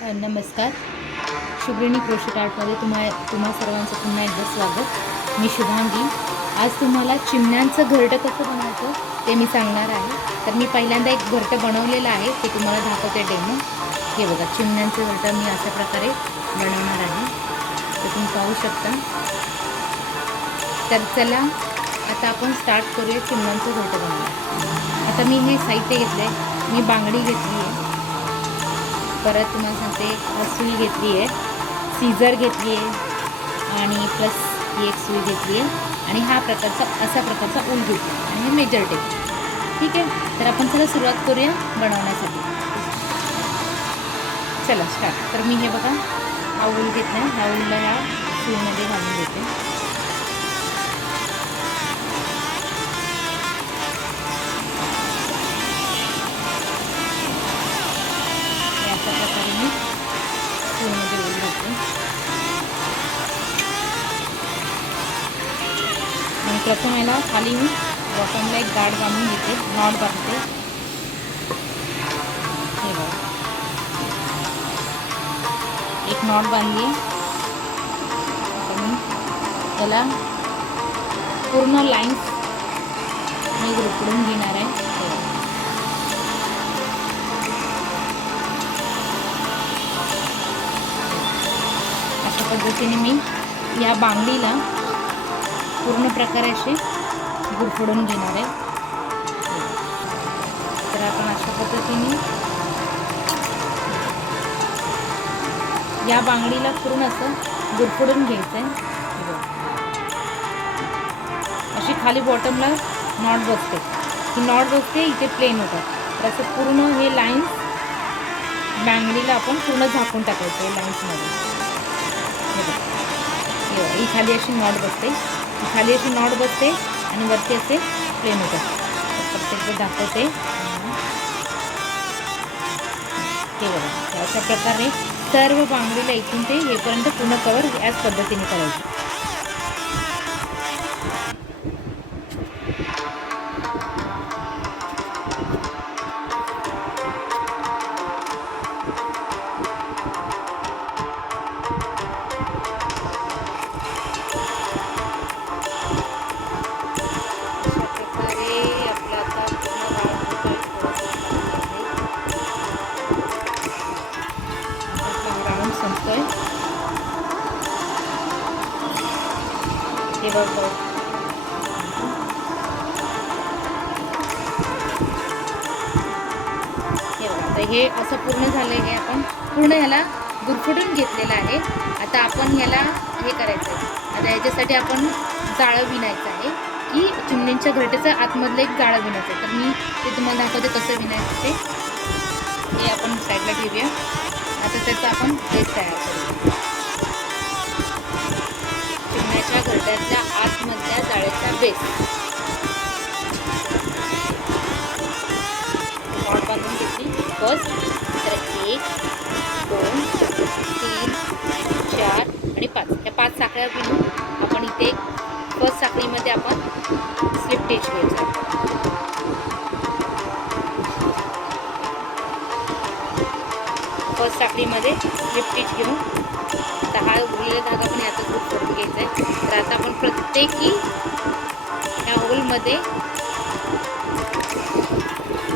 नमस्कार. शुभ्रिणी क्रोशेट आर्टमध्ये तुम्हा सर्वांचं पुन्हा एकदा स्वागत. मी शुभांगी. आज तुम्हाला चिमण्यांचं घरटं कसं बनवायचं ते मी सांगणार आहे. तर मी पहिल्यांदा एक घरटं बनवलेलं आहे, ते तुम्हाला दाखवते डेमो. हे बघा, चिमण्यांचं घरटं मी अशा प्रकारे बनवणार आहे, ते तुम्ही पाहू शकता. तर चला आता आपण स्टार्ट करूया चिमण्यांचं घरटं बनवायला. आता मी हे साहित्य घेतलं आहे. मी बांगडी घेतली आहे, परत तुम्हाला सांगते सुई घेतली आहे, सीझर घेतली आहे आणि प्लस ही एक सुई घेतली आहे आणि असा प्रकारचा ऊल घेतला आणि हे मेजर टेप. ठीक आहे, तर आपण चला सुरुवात करूया बनवण्यासाठी. चला स्टार्ट. तर मी हे बघा, हा ऊल घेतला आहे. हा ऊलला ह्या सुईमध्ये घालून देते. अशा प्रकारे मी सुईमध्ये ऊल घालते आणि प्रथम याला खाली मी बॉटमला एक गाठ बांधून घेते, नॉट बांधते. हे बघा, एक नॉट बांधली. मी याला पूर्ण लाईन्स मी गुरफडून घेणार आहे. अशा पद्धतीने मी या बांगडीला पूर्ण प्रकारे असे गुरफडून घेणार आहे. तर आपण अशा पद्धतीने या बांगडीला पूर्ण असं गुरफडून घ्यायचं आहे. अशी खाली बॉटमला नॉट बसते, ही नॉट बसते, इथे प्लेन होतात. तर असं पूर्ण हे लाईन्स बांगडीला आपण पूर्ण झाकून टाकायचं आहे लाईन्समध्ये. ही खाली अशी नॉट बसते, खाली अशी नॉट बसते आणि वरती असे प्लेन होतात. प्रत्येक दाखवते. हे बघा, अशा प्रकारे सर्व बांगडीला इथून ते हेपर्यंत पूर्ण कवर याच पद्धतीने करायचं. हे बघा, तर हे असं पूर्ण झालं आहे. आपण पूर्ण ह्याला गुरफटून घेतलेलं आहे. आता आपण ह्याला हे करायचं आहे. आता याच्यासाठी आपण जाळं विणायचं आहे, की चिमणींच्या घरट्याचं आतमधलं एक जाळं विणायचं आहे. तर मी ते तुम्हाला दाखवते कसं विणायचं ते. हे आपण साईडला ठेवूया. आता त्याचं आपण बेस तयार करूया. चिमण्याच्या घरट्यातल्या आतमधल्या जाळ्याचा बेस नॉट बांधून घेतली फर्स्ट. तर 1 2 3 4 आणि 5 ह्या 5 साखळ्या विणून आपण इथे फर्स्ट साखळीमध्ये आपण स्लिप स्टिच घ्यायचं. फर्स्ट साखळीमध्ये स्लिप स्टिच घेऊन आता हा उरलेला धागा पण यातच बुक करून घ्यायचा आहे. तर आता आपण प्रत्येकी ह्या होलमध्ये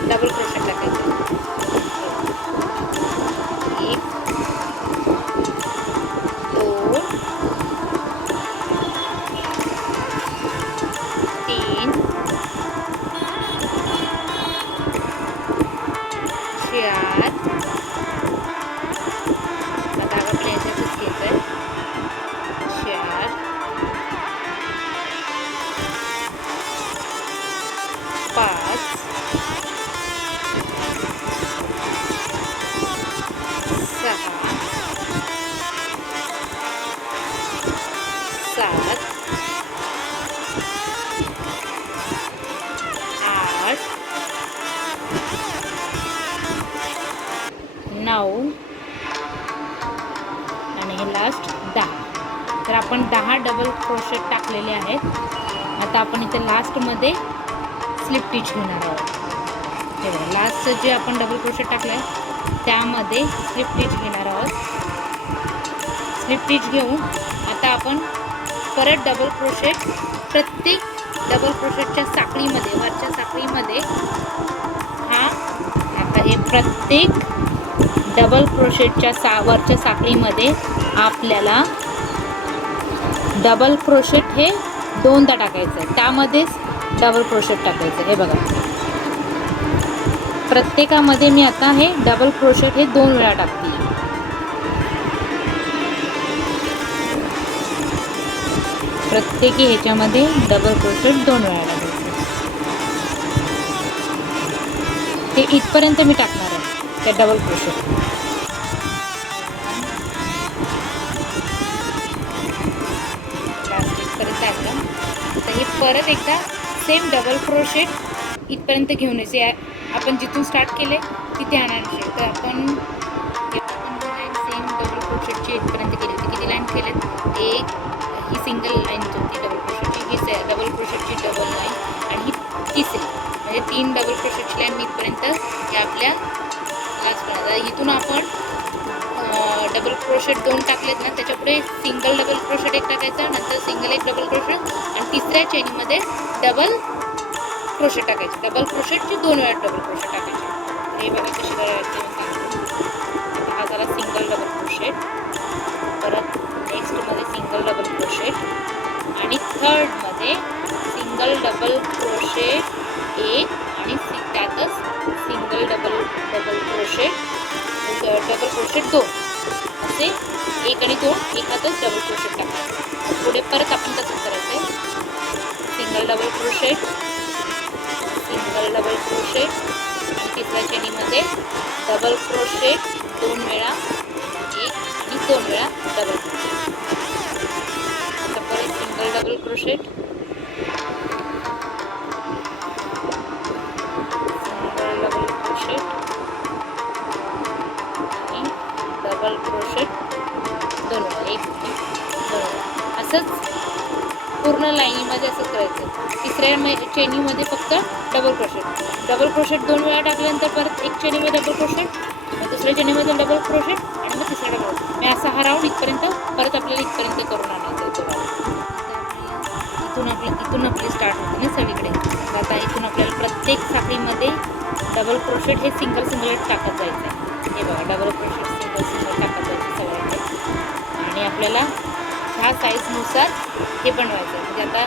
डबल क्रोशेट टाकायचं. 1 2 3 4 धागा पण याच्यातच घ्यायचा आहे. 4 5 6 7 8 9 आणि हे लास्ट 10. तर आपण 10 डबल क्रोशेट टाकलेले आहेत. आता आपण इथे लास्टमध्ये स्लिप स्टिच घेणार आहोत. हे बघा, लास्टचं जे आपण डबल क्रोशेट टाकलं आहे त्यामध्ये स्लिप स्टिच घेणार आहोत. स्लिप स्टिच घेऊन आता आपण परत डबल क्रोशेट प्रत्येक डबल क्रोशेटच्या साखळीमध्ये, वरच्या साखळीमध्ये आता हे प्रत्येक डबल क्रोशेटच्या वरच्या साखळीमध्ये आपल्याला डबल क्रोशेट हे 2दा टाकायचं आहे. त्यामध्येच डबल क्रोशेट टाकायचं. हे बघा, प्रत्येकामध्ये मी आता हे डबल क्रोशेट हे 2 वेळा टाकते. प्रत्येकी ह्याच्यामध्ये डबल क्रोशेट 2 वेळा टाकायचं. हे इथपर्यंत मी टाकणार आहे त्या डबल क्रोशेट. लास्ट इथपर्यंत टाकलं. तर हे परत एकदा सेम डबल क्रोशेट इथपर्यंत घेऊन यायचे. आपण जिथून स्टार्ट केले तिथे आणायचे. तर आपण लाईन सेम डबल क्रोशेटची इथपर्यंत केली होती. किती लाईन केल्यात? एक, ही सिंगल लाईन होती डबल क्रोशेटची, ही डबल क्रोशेटची डबल लाईन, आणि ही तिसरी, म्हणजे 3 डबल क्रोशेटची लाईन इथपर्यंत हे आपल्या लास्ट पर्यंत. इथून आपण डबल क्रोशेट 2 टाकलेत ना, त्याच्यापुढे सिंगल डबल क्रोशेट एक टाकायचा, नंतर सिंगल एक डबल क्रोशेट, आणि तिसऱ्या चेनीमध्ये डबल क्रोशेट टाकायचे. डबल क्रोशेटची 2 वेळा डबल क्रोशेट टाकायचे. हे बघा कशी करायचे मी सांगतो. आता हा झाला सिंगल डबल क्रोशेट, परत नेक्स्टमध्ये सिंगल डबल क्रोशेट, आणि थर्डमध्ये सिंगल डबल क्रोशेट एक, आणि त्यातच सिंगल डबल क्रोशेट 2, असे 1 आणि 2 एकातच डबल क्रोशेट टाकायचे. पुढे परत आपण तसंच करायचं आहे. Single double crochet, single double crochet, आणि तिसऱ्या चेनीमध्ये डबल क्रोशेट 2 वेळा, 1 आणि 2 वेळा डबल क्रोशेट. आता परत single double crochet, single double crochet, आणि डबल क्रोशेट 2 वेळा, 1 आणि 2 वेळा. असंच पूर्ण लाईनीमध्ये असंच करायचं. तिसऱ्या चेनीमध्ये फक्त डबल क्रोशेट 2 वेळा टाकल्यानंतर परत एक चेनीमध्ये डबल क्रोशेट, दुसऱ्या चेनीमध्ये डबल क्रोशेट, आणि मग तिसरा डबल क्रोशेट. मी असा हा राऊंड इथपर्यंत परत आपल्याला इथपर्यंत करून आणायचं आहे. तो राऊंड इथून आपली स्टार्ट होते ना सगळीकडे. आता इथून आपल्याला प्रत्येक साखळीमध्ये डबल क्रोशेट हे सिंगल टाकत जायचं आहे. हे बघा, डबल क्रोशेट सिंगल टाकत जायचं सगळ्याकडे. आणि आपल्याला ह्या साईजनुसार हे बनवायचं आहे. म्हणजे आता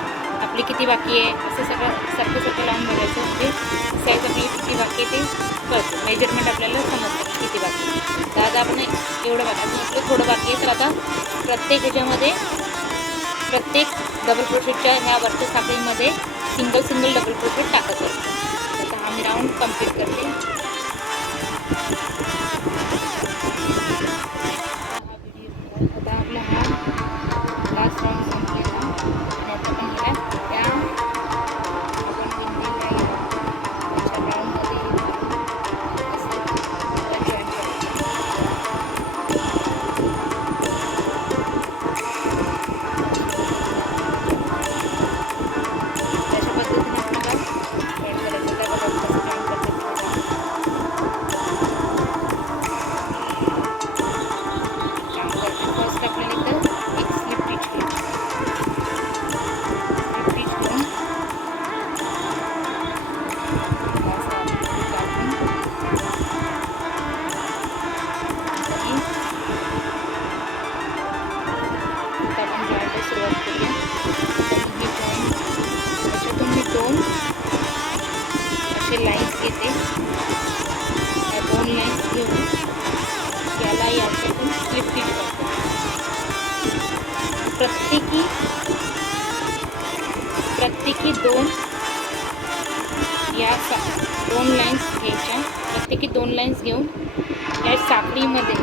आपली किती बाकी आहे असं सारखं लावून बघायचं. म्हणजे साईज आपली किती बाकी आहे ते कळतं. मेजरमेंट आपल्याला समजतं किती बाकी आहे. तर आता आपण एवढं बघा, अजून आपलं थोडं बाकी आहे. तर आता प्रत्येक ह्याच्यामध्ये प्रत्येक डबल क्रोशेटच्या ह्या वरच्या साखळीमध्ये सिंगल डबल क्रोशेट टाकत आहे. आता हा मी राऊंड कंप्लीट करते. आता आपला हा लास्ट राऊंड संपलेला, आणि आता आपण ह्याला त्या आपण बिंदीला त्याच्या राऊंडमध्ये असं जॉईन करायचं. अशा पद्धतीने आपल्याला जॉईन करायचं. त्या बघा कसं जॉईन करतात. फर्स्ट आपल्याला इथं एक स्लिप स्टिच घ्यायची. स्लिप स्टिच घेऊन आपण जॉईंटला सुरुवात करूया. हे जॉईंट त्याच्यातून मी 2 असे लाईन्स घेते. या 2 लाईन्स घेऊन याला याच्यातून स्लिप स्टिच करते. प्रत्येकी 2 या 2 लाईन्स घ्यायच्या. प्रत्येकी 2 लाईन्स घेऊन या साखळीमध्ये,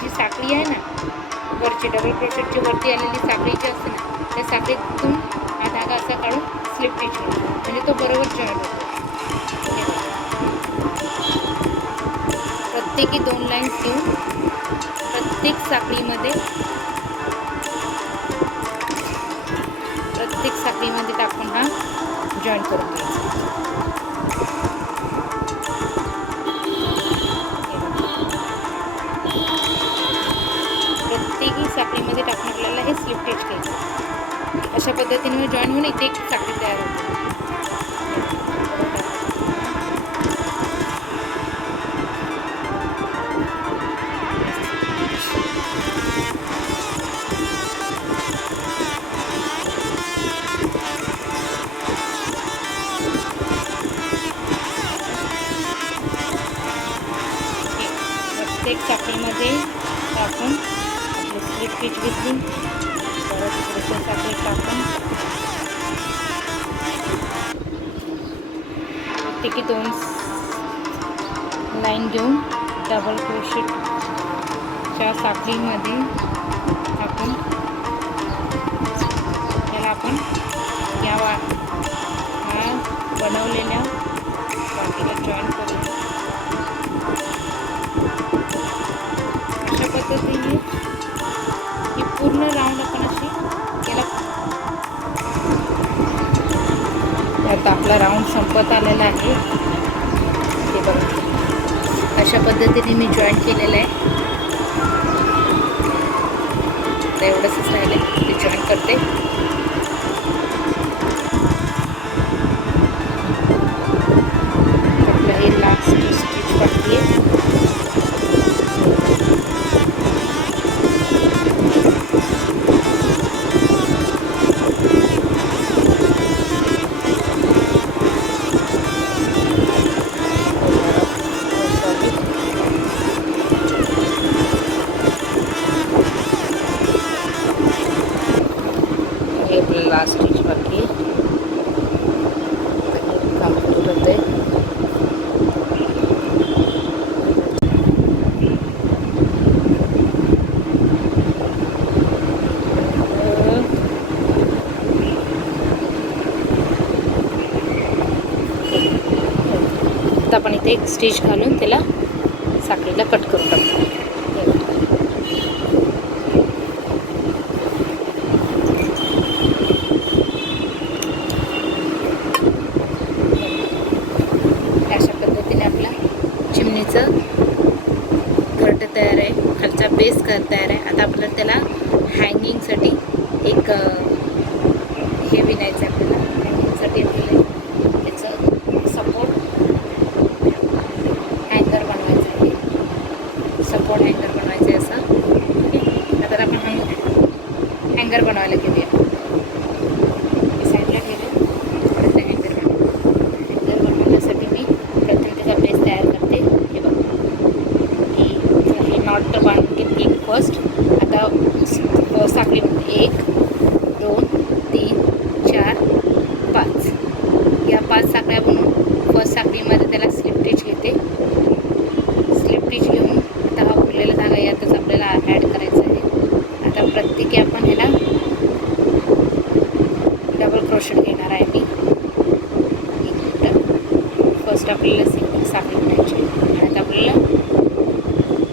जी साखळी आहे ना वरची डबल क्रोशेटची वरती आलेली साखळी जी असते ना, त्या साखळीतून हा धागा असा काढून स्लिप स्टिच करतो. म्हणजे तो बरोबर जॉईंट होतो. प्रत्येकी 2 लाईन्स घेऊन प्रत्येक साखळीमध्ये टाकून हा जॉईंट करून घ्यायचा. साखळीमध्ये टाकून आपल्याला हे स्लिप स्टिच घ्यायचं. अशा पद्धतीने जॉईन होऊन इथे एक साखळी तयार होते. प्रत्येक साखळीमध्ये टाकून आपली स्लिप स्टिच घेतली. परत थोडंसं साखळी टाकून प्रत्येकी 2 लाईन घेऊन डबल क्रोशेटच्या साखळीमध्ये टाकून त्याला आपण या बनवलेल्या वाटीला जॉईन करू. अशा पद्धतीने ही पूर्ण राऊंड आपण अशी केला. आता आपला राऊंड संपत आलेला आहे. हे बघा, अशा पद्धतीने मी जॉईन केलेलं आहे. तर एवढंच राहिले ते जॉईन करते. आपलं हे लास्ट स्टिच बाकी आहे. लास्ट स्टिच बाकी काम करत होते. आता आपण इथे एक स्टिच घालून त्याला साखळीला कट करून टाकतो. घरट तयार आहे, खालचा बेस तयार आहे. आता आपल्याला त्याला हँगिंगसाठी एक हे विणायचं आहे. आपल्याला हँगिंगसाठी आपल्याला त्याचं सपोर्ट हँगर बनवायचं आहे. सपोर्ट हँगर बनवायचं आहे असं. नंतर आपण हँगर बनवायला घेऊया. साईडला गेले परत हँगर बनवण्यासाठी मी प्रथम त्याचा बेस तयार करते. हे बघा, नॉट बांधून घेतली फर्स्ट. आता साखळीमध्ये 1 2 3 4 5 या 5 साखळ्या बनवून फर्स्ट साखळीमध्ये त्याला स्लिप स्टिच घेते. स्लिप स्टिच घेऊन आता हा उरलेला धागा यातच आपल्याला ॲड करायचा आहे. आता प्रत्येकी आपण ह्याला डबल क्रोशेट घेणार आहे मी. फर्स्ट आपल्याला साखळी बनायची आणि आता आपल्याला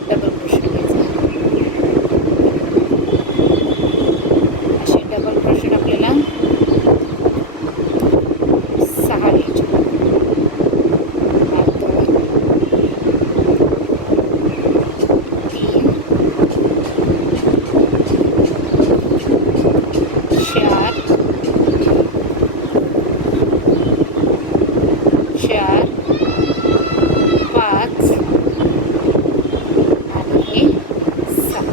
डबल क्रोशेट घ्यायचं. अशी डबल क्रोशेट आपल्याला 6 घ्यायचे. 2 3 4 5 आणि 6.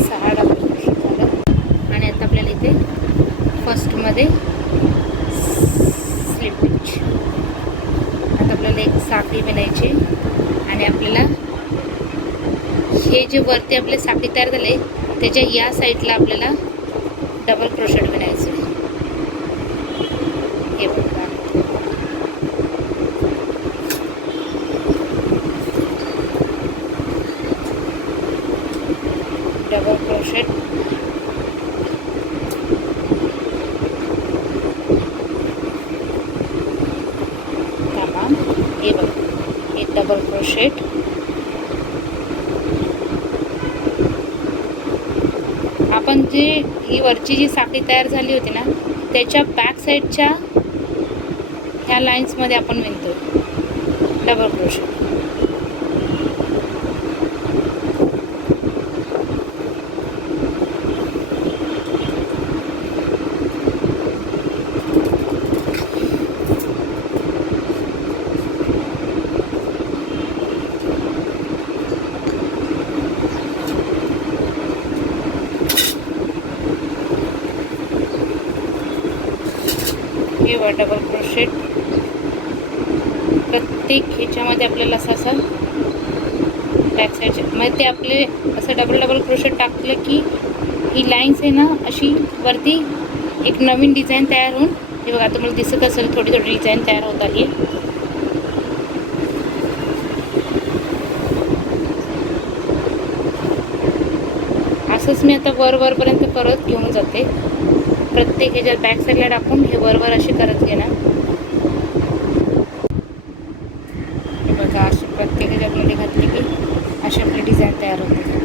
6 डबल क्रोशेट झालं. आणि आता आपल्याला इथे फर्स्टमध्ये स्लिप स्टिच. आता आपल्याला एक साखळी बनायची आणि आपल्याला हे जे वरती आपले साखळी तयार झाले त्याच्या या साईडला आपल्याला डबल क्रोशेट बनायचं. हे बघा, डबल क्रोशेट. हे बघा, हे डबल क्रोशेट. आपण जी ही वरची जी साखळी तयार झाली होती ना त्याच्या बॅक साईडच्या ह्या लाईन्समध्ये आपण विणतो डबल क्रोशेट. हे बघा डबल क्रोशेट प्रत्येक ह्याच्यामध्ये आपल्याला असं बॅक साईडचे म्हणजे ते आपले असं डबल क्रोशेट टाकलं की ही लाईन्स आहे ना अशी वरती एक नवीन डिझाईन तयार होऊन हे बघा तुम्हाला दिसत असेल थोडी थोडी डिझाईन तयार होत आली. असंच मी आता वरपर्यंत करत घेऊन जाते. प्रत्येक ह्याच्यात बॅक साईडला टाकून हे वर असे करत घेणार. हे बघा असे प्रत्येक ह्याच्यामध्ये घातले की अशी आपली डिझाईन तयार होते.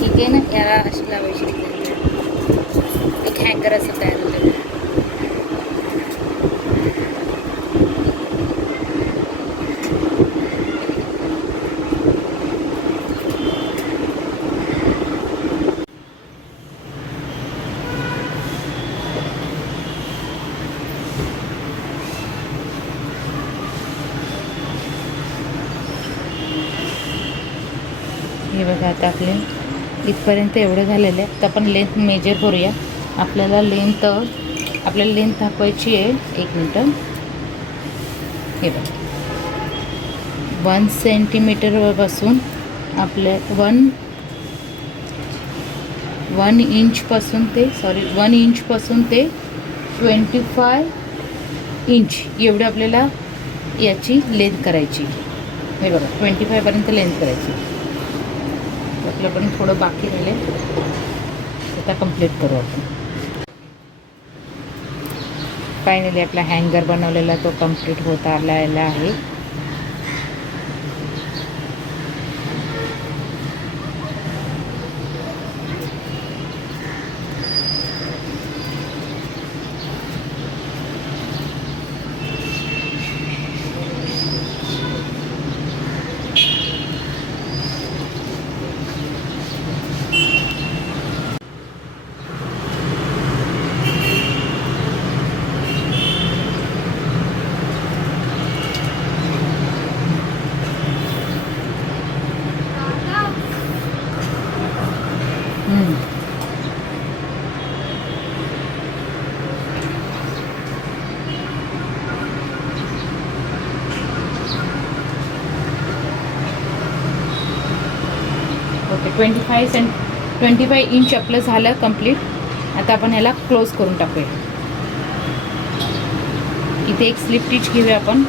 ठीक आहे ना, याला अशी लावायची डिझाईन एक हँगर असं तयार होतं. हे बघा आता आपले इथपर्यंत एवढं झालेलं आहे. तर आपण लेंथ मेजर करूया. आपल्याला लेंथ दाखवायची आहे. 1 मिनटं. हे बघा 1 सेंटीमीटरपासून आपल्या 1 इंचपासून ते 25 इंच एवढं आपल्याला याची लेंथ करायची. हे बघा 25पर्यंत लेंथ करायची. आपलं पण थोडं बाकी राहिले, आता कंप्लीट करू आपण. फायनली आपला हँगर बनवलेला तो कंप्लीट होत आलेला आहे. ओके 25 इंच आपलं झालं कंप्लीट. आता आपण ह्याला क्लोज करून टाकूया. इथे एक स्लिप स्टिच घेऊया आपण.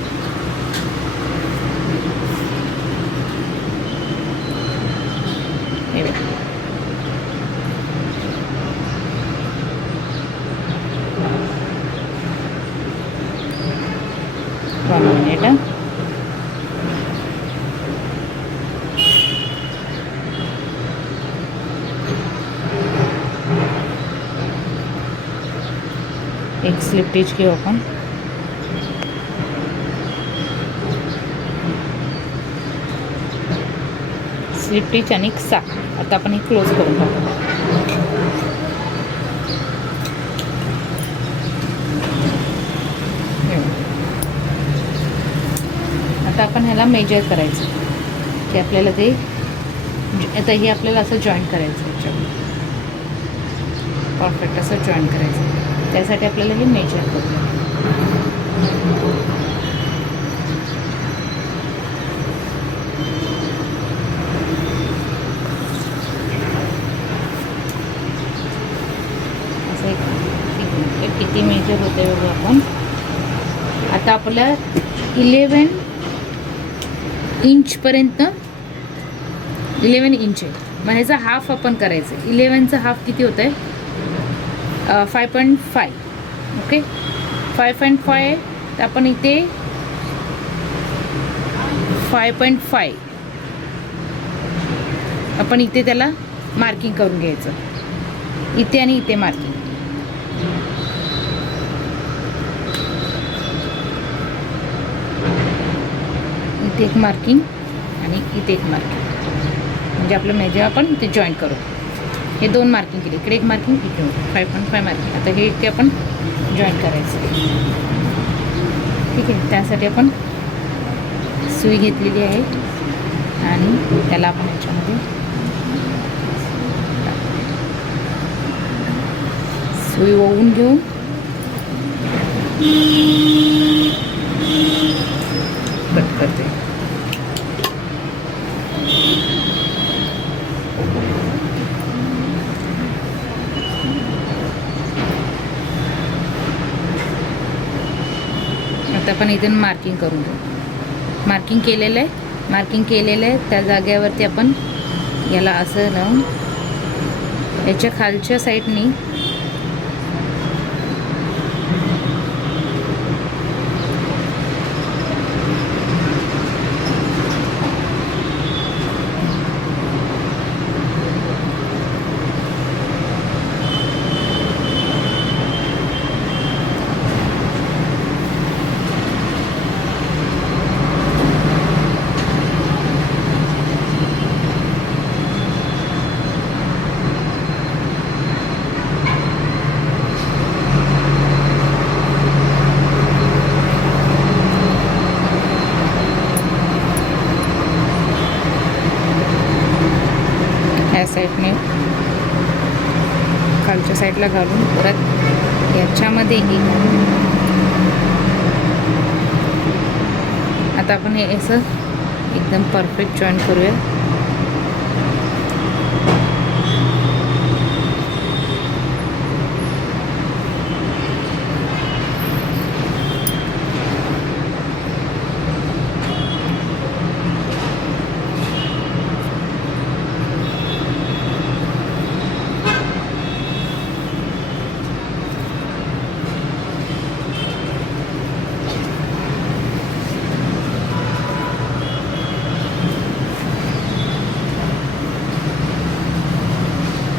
हे बघा एक स्लिप स्टिच घेऊ आपण. स्लिप स्टिच आणि साक. आता आपण हे क्लोज करून टाकू. आता आपण ह्याला मेजर करायचं की आपल्याला ते आता हे आपल्याला असं जॉईन करायचं. याच्यावर परफेक्ट असं जॉईन करायचं. त्यासाठी आपल्याला हे मेजर करू. असं एक किती मेजर होते बघू आपण. आता आपल्या 11 इंचपर्यंत 11 इंच आहे. मग ह्याचा हाफ आपण करायचं. 11चा हाफ किती होतं आहे 5.5. ओके 5.5 आहे. तर आपण इथे 5.5 आपण इथे त्याला मार्किंग करून घ्यायचं. इथे आणि इथे मार्किंग. इथे एक मार्किंग आणि इथे एक मार्किंग. म्हणजे आपलं मेजर आपण ते जॉईन करू. हे 2 मार्किंग केले. इकडे एक मार्किंग, इकडे 5.5 मार्किंग. आता हे इथे आपण जॉईन करायचं. ठीक आहे. त्यासाठी आपण सुई घेतलेली आहे आणि त्याला आपण याच्यामध्ये सुई ओवून घेऊन कट करते. आता आपण इथून मार्किंग करून घेऊ. मार्किंग केलेलं आहे त्या जागेवरती आपण याला असं लावून याच्या खालच्या साईडनी ह्या साईडने खालच्या साईडला घालून परत याच्यामध्ये आता आपण हे असं एकदम परफेक्ट जॉईन करूया.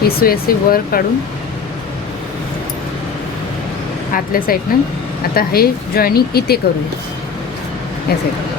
ही सुई अशी वर काढून आतल्या साईडनं आता हे जॉईनिंग इथे करूया या साईड.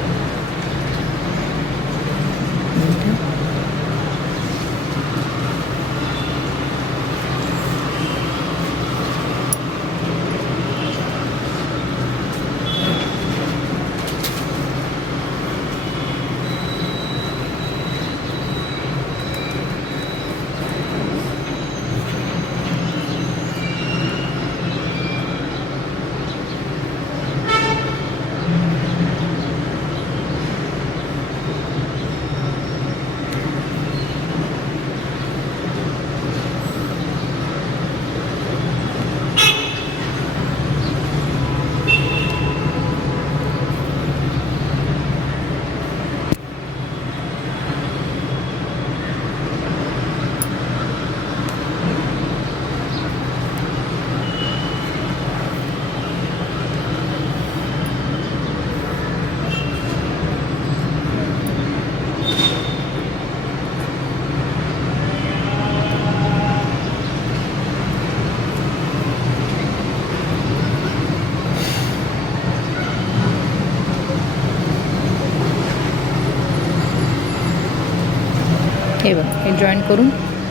हे बघ, हे जॉईन करून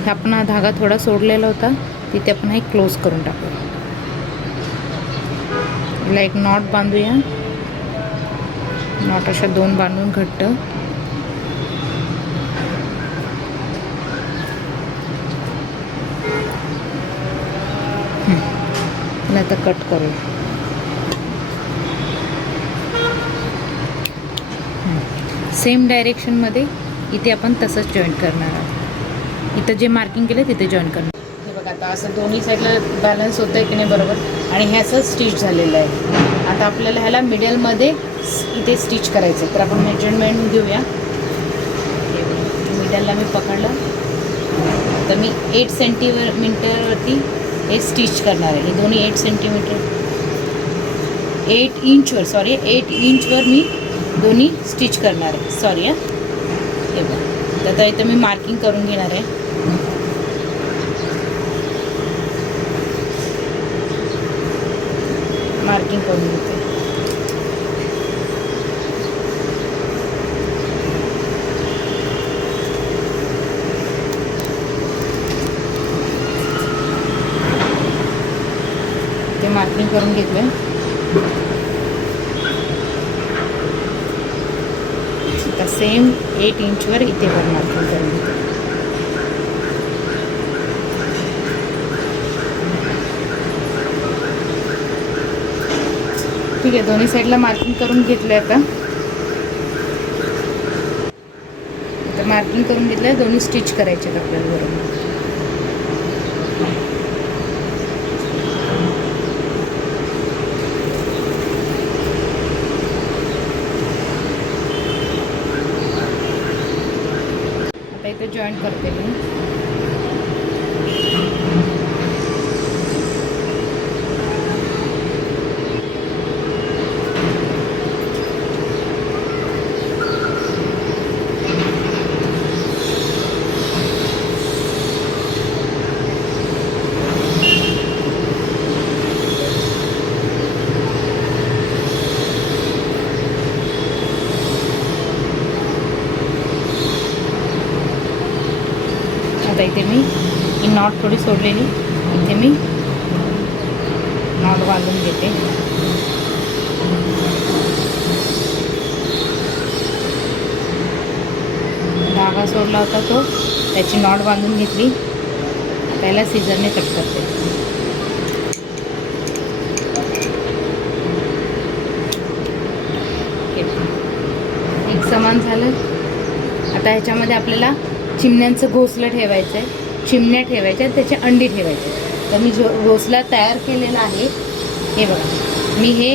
आपण हा धागा थोडा सोडलेला होता तिथे आपण हे क्लोज करून टाकू. याला एक नॉट बांधूया. नॉट अशा 2 बांधून घट्ट आता कट करू. सेम डायरेक्शनमध्ये इथे आपण तसंच जॉईन करणार आहोत. इथं जे मार्किंग केलं तिथे जॉईन करणार. हे बघा आता असं दोन्ही साईडला बॅलन्स होतं आहे की नाही बरोबर. आणि ह्याचं स्टिच झालेलं आहे. आता आपल्याला ह्याला मिडलमध्ये इथे स्टिच करायचं आहे. तर आपण मेजरमेंट घेऊया. मिडलला मी पकडलं तर मी 8 सेंटीमीटरवरती हे स्टिच करणार आहे. हे दोन्ही 8 सेंटीमीटर 8 इंचवर मी दोन्ही स्टिच करणार आहे. सॉरी हे बघा. आता इथं मी मार्किंग करून घेणार आहे. मार्किंग करून घेते. ते मार्किंग करून घेतलं. आता सेम 8 इंचवर इथे पण मार्किंग करून घेते. 8 ठीक आहे, दोन्ही साईडला मार्किंग करून घेतलं आहे. आता मार्किंग करून घेतलं आहे, दोन्ही स्टिच करायचे आहेत आपल्याला बरोबर. आता इथे जॉईन करते मी. आता इथे मी ही नॉट थोडी सोडलेली, इथे मी नॉट बांधून घेते. धागा सोडला होता तो, त्याची नॉट बांधून घेतली. आता याला सीझरने कट करते. एक समान झालं. आता ह्याच्यामध्ये आपल्याला चिमण्यांचं घोसलं ठेवायचं आहे, चिमण्या ठेवायच्या, त्याचे अंडी ठेवायचे. तर मी घोसला तयार केलेला आहे. हे बघा, मी हे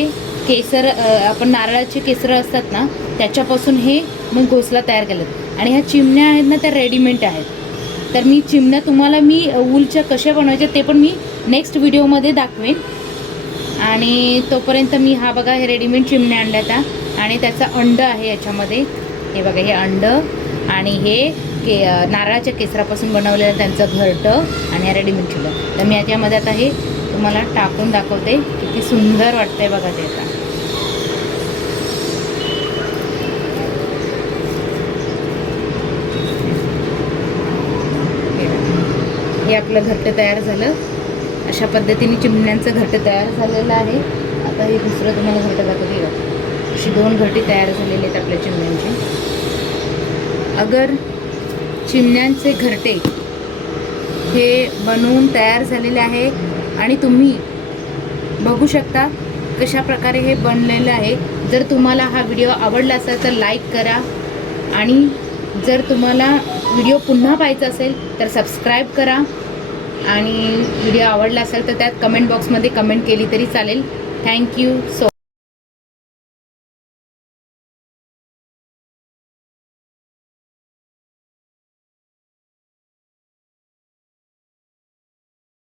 केसर, आपण नारळाचे केसरं असतात ना, त्याच्यापासून हे मग घोसला तयार केलं. आणि ह्या चिमण्या आहेत ना, त्या रेडीमेड आहेत. तर मी चिमण्या तुम्हाला मी वूलच्या कशा बनवायच्या ते पण मी नेक्स्ट व्हिडिओमध्ये दाखवेन. आणि तोपर्यंत मी हा बघा, हे रेडीमेड चिमण्या आणल्या त्या, आणि त्याचा अंड आहे याच्यामध्ये. हे बघा, हे अंड आणि हे नारळाच्या केसरापासून बनवलेलं त्यांचं घरटं आणि या रेडीमेड चिमण्या. तर मी याच्यामध्ये आता हे तुम्हाला टाकून दाखवते, किती सुंदर वाटतंय बघा ते. आता हे आपलं घरटं तयार झालं. अशा पद्धतीने चिमण्यांचं घरटं तयार झालेलं आहे. आता हे दुसरं तुम्हाला घरटं दाखवते. अशी 2 घरटी तयार झालेली आहेत आपल्या चिमण्यांची. अगर चिमण्यांचे घरटे हे बनवून तयार झालेले आहे आणि तुम्ही बघू शकता कशा प्रकारे हे बनलेलं आहे. जर तुम्हाला हा व्हिडिओ आवडला असेल तर लाईक करा, आणि जर तुम्हाला व्हिडिओ पुन्हा पाहायचा असेल तर सबस्क्राईब करा. आणि व्हिडिओ आवडला असेल तर त्यात कमेंट बॉक्समध्ये कमेंट केली तरी चालेल. Thank you so